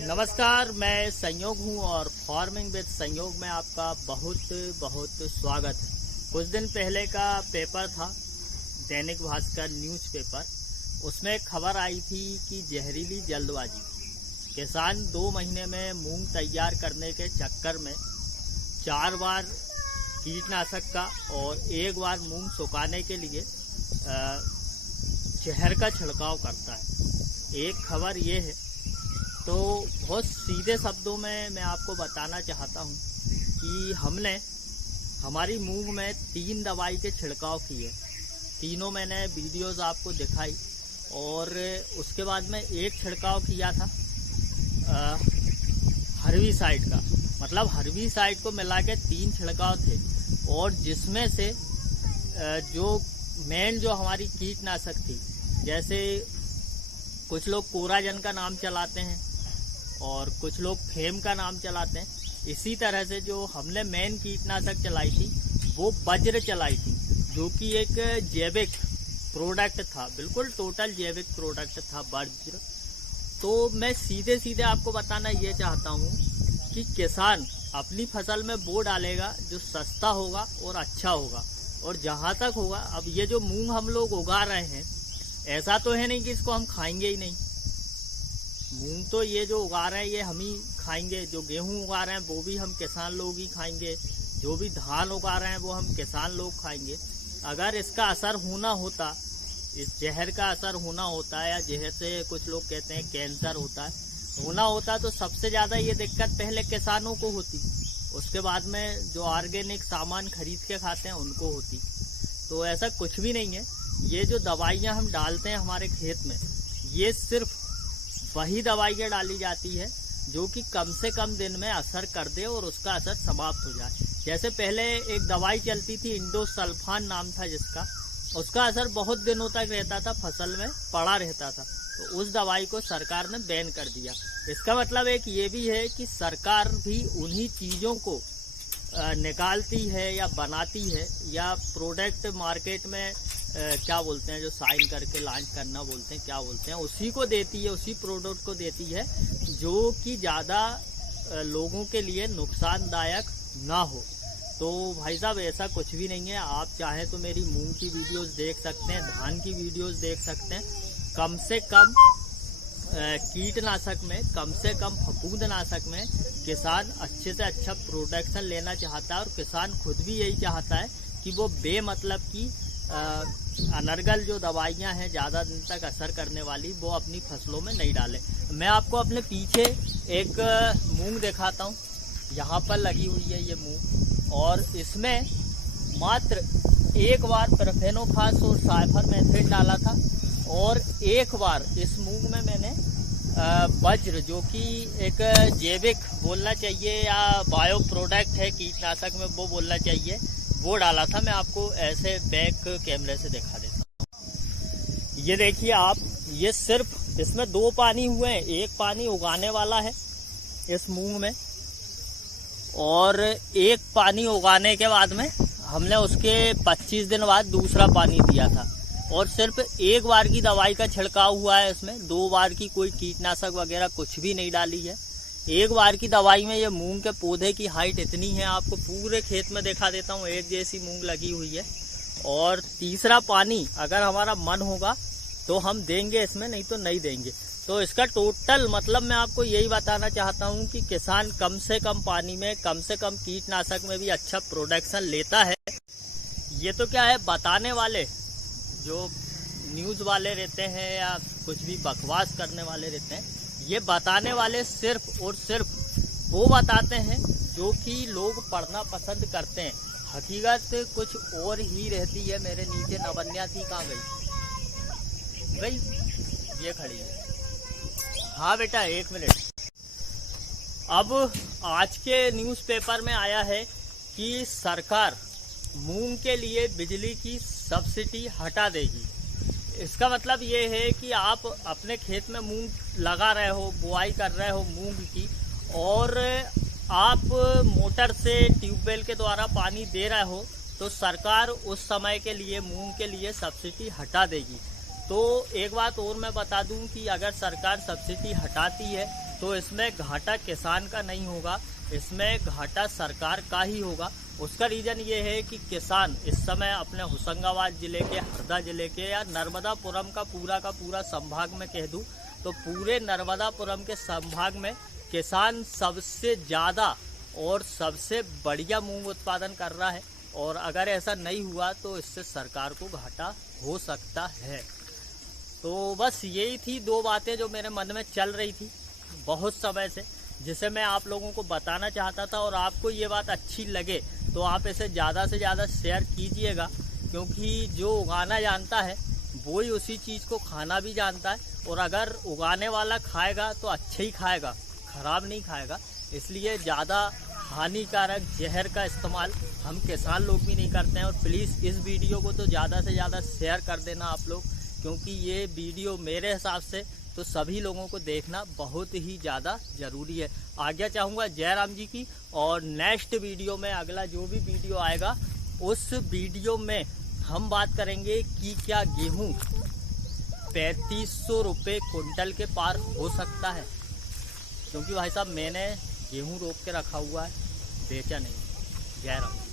नमस्कार, मैं संयोग हूं और फार्मिंग विद संयोग में आपका बहुत बहुत स्वागत है। कुछ दिन पहले का पेपर था दैनिक भास्कर न्यूज़पेपर, उसमें खबर आई थी कि जहरीली जल्दबाजी, किसान 2 महीने में मूंग तैयार करने के चक्कर में 4 बार कीटनाशक का और 1 बार मूंग सुखाने के लिए जहर का छिड़काव करता है। एक खबर ये है। तो बहुत सीधे शब्दों में मैं आपको बताना चाहता हूँ कि हमने हमारी मूंग में 3 दवाई के छिड़काव किए। तीनों मैंने वीडियोस आपको दिखाई और उसके बाद में एक छिड़काव किया था हर्बिसाइड का, मतलब हर्बिसाइड को मिला के 3 छिड़काव थे। और जिसमें से जो मेन जो हमारी कीटनाशक थी, जैसे कुछ लोग कोराजन का नाम चलाते हैं और कुछ लोग फेम का नाम चलाते हैं, इसी तरह से जो हमने मेन कीटनाशक चलाई थी वो वज्र चलाई थी, जो कि एक जैविक प्रोडक्ट था, बिल्कुल टोटल जैविक प्रोडक्ट था वज्र। तो मैं सीधे सीधे आपको बताना ये चाहता हूँ कि किसान अपनी फसल में वो डालेगा जो सस्ता होगा और अच्छा होगा। और जहाँ तक होगा, अब ये जो मूंग हम लोग उगा रहे हैं, ऐसा तो है नहीं कि इसको हम खाएंगे ही नहीं। मूंग तो ये जो उगा रहे हैं ये हम ही खाएंगे, जो गेहूं उगा रहे हैं वो भी हम किसान लोग ही खाएंगे, जो भी धान उगा रहे हैं वो हम किसान लोग खाएंगे। अगर इसका असर होना होता, इस जहर का असर होना होता है, या जहर से कुछ लोग कहते हैं कैंसर होता है, होना होता तो सबसे ज़्यादा ये दिक्कत पहले किसानों को होती, उसके बाद में जो ऑर्गेनिक सामान खरीद के खाते हैं उनको होती। तो ऐसा कुछ भी नहीं है। ये जो दवाइयाँ हम डालते हैं हमारे खेत में, ये सिर्फ वही दवाइयाँ डाली जाती है जो कि कम से कम दिन में असर कर दे और उसका असर समाप्त हो जाए। जैसे पहले एक दवाई चलती थी, इंडोसल्फान नाम था जिसका, उसका असर बहुत दिनों तक रहता था, फसल में पड़ा रहता था। तो उस दवाई को सरकार ने बैन कर दिया। इसका मतलब एक ये भी है कि सरकार भी उन्हीं चीज़ों को निकालती है या बनाती है, या प्रोडक्ट मार्केट में क्या बोलते हैं, जो साइन करके लॉन्च करना बोलते हैं, क्या बोलते हैं, उसी को देती है, उसी प्रोडक्ट को देती है जो कि ज़्यादा लोगों के लिए नुकसानदायक ना हो। तो भाई साहब, ऐसा कुछ भी नहीं है। आप चाहें तो मेरी मूंग की वीडियोस देख सकते हैं, धान की वीडियोस देख सकते हैं। कम से कम कीटनाशक में, कम से कम फफूंदनाशक में किसान अच्छे से अच्छा प्रोडक्शन लेना चाहता है, और किसान खुद भी यही चाहता है कि वो बेमतलब की अनर्गल जो दवाइयाँ हैं ज़्यादा दिन तक असर करने वाली, वो अपनी फसलों में नहीं डालें। मैं आपको अपने पीछे एक मूंग दिखाता हूँ, यहाँ पर लगी हुई है ये मूंग, और इसमें मात्र 1 बार प्रफेनोफास और साइफरमेथ्रिन डाला था, और 1 बार इस मूंग में मैंने वज्र, जो कि एक जैविक बोलना चाहिए या बायो प्रोडक्ट है कीटनाशक में, वो बोलना चाहिए, वो डाला था। मैं आपको ऐसे बैक कैमरे से दिखा देता हूँ। ये देखिए आप, ये सिर्फ इसमें 2 पानी हुए हैं। एक पानी उगाने वाला है इस मूंग में, और एक पानी उगाने के बाद में हमने उसके 25 दिन बाद दूसरा पानी दिया था, और सिर्फ 1 बार की दवाई का छिड़काव हुआ है इसमें। 2 बार की कोई कीटनाशक वगैरह कुछ भी नहीं डाली है। 1 बार की दवाई में ये मूंग के पौधे की हाइट इतनी है, आपको पूरे खेत में दिखा देता हूँ, एक जैसी मूंग लगी हुई है। और तीसरा पानी अगर हमारा मन होगा तो हम देंगे इसमें, नहीं तो नहीं देंगे। तो इसका टोटल मतलब मैं आपको यही बताना चाहता हूँ कि किसान कम से कम पानी में, कम से कम कीटनाशक में भी अच्छा प्रोडक्शन लेता है। ये तो क्या है, बताने वाले जो न्यूज़ वाले रहते हैं या कुछ भी बकवास करने वाले रहते हैं, ये बताने वाले सिर्फ और सिर्फ वो बताते हैं जो कि लोग पढ़ना पसंद करते हैं। हकीकत कुछ और ही रहती है। मेरे नीचे नवन्या थी, कहाँ गई? ये खड़ी है। हाँ बेटा, 1 मिनट। अब आज के न्यूज़पेपर में आया है कि सरकार मूंग के लिए बिजली की सब्सिडी हटा देगी। इसका मतलब ये है कि आप अपने खेत में मूंग लगा रहे हो, बुआई कर रहे हो मूंग की, और आप मोटर से ट्यूबवेल के द्वारा पानी दे रहे हो, तो सरकार उस समय के लिए मूंग के लिए सब्सिडी हटा देगी। तो एक बात और मैं बता दूं कि अगर सरकार सब्सिडी हटाती है तो इसमें घाटा किसान का नहीं होगा, इसमें घाटा सरकार का ही होगा। उसका रीज़न ये है कि किसान इस समय अपने होशंगाबाद ज़िले के, हरदा ज़िले के या नर्मदापुरम का पूरा संभाग में कह दूँ तो पूरे नर्मदापुरम के संभाग में किसान सबसे ज़्यादा और सबसे बढ़िया मूंग उत्पादन कर रहा है। और अगर ऐसा नहीं हुआ तो इससे सरकार को घाटा हो सकता है। तो बस यही थी 2 बातें जो मेरे मन में चल रही थी बहुत समय से, जिसे मैं आप लोगों को बताना चाहता था। और आपको ये बात अच्छी लगे तो आप इसे ज़्यादा से ज़्यादा शेयर कीजिएगा, क्योंकि जो उगाना जानता है वो ही उसी चीज़ को खाना भी जानता है। और अगर उगाने वाला खाएगा तो अच्छा ही खाएगा, खराब नहीं खाएगा। इसलिए ज़्यादा हानिकारक जहर का इस्तेमाल हम किसान लोग भी नहीं करते हैं। और प्लीज़ इस वीडियो को तो ज़्यादा से ज़्यादा शेयर कर देना आप लोग, क्योंकि ये वीडियो मेरे हिसाब से तो सभी लोगों को देखना बहुत ही ज़्यादा ज़रूरी है। आज्ञा चाहूँगा जयराम जी की। और नेक्स्ट वीडियो में, अगला जो भी वीडियो आएगा उस वीडियो में हम बात करेंगे कि क्या गेहूँ 3500 रुपये कुंटल के पार हो सकता है। क्योंकि भाई साहब मैंने गेहूँ रोप के रखा हुआ है, बेचा नहीं। जय राम।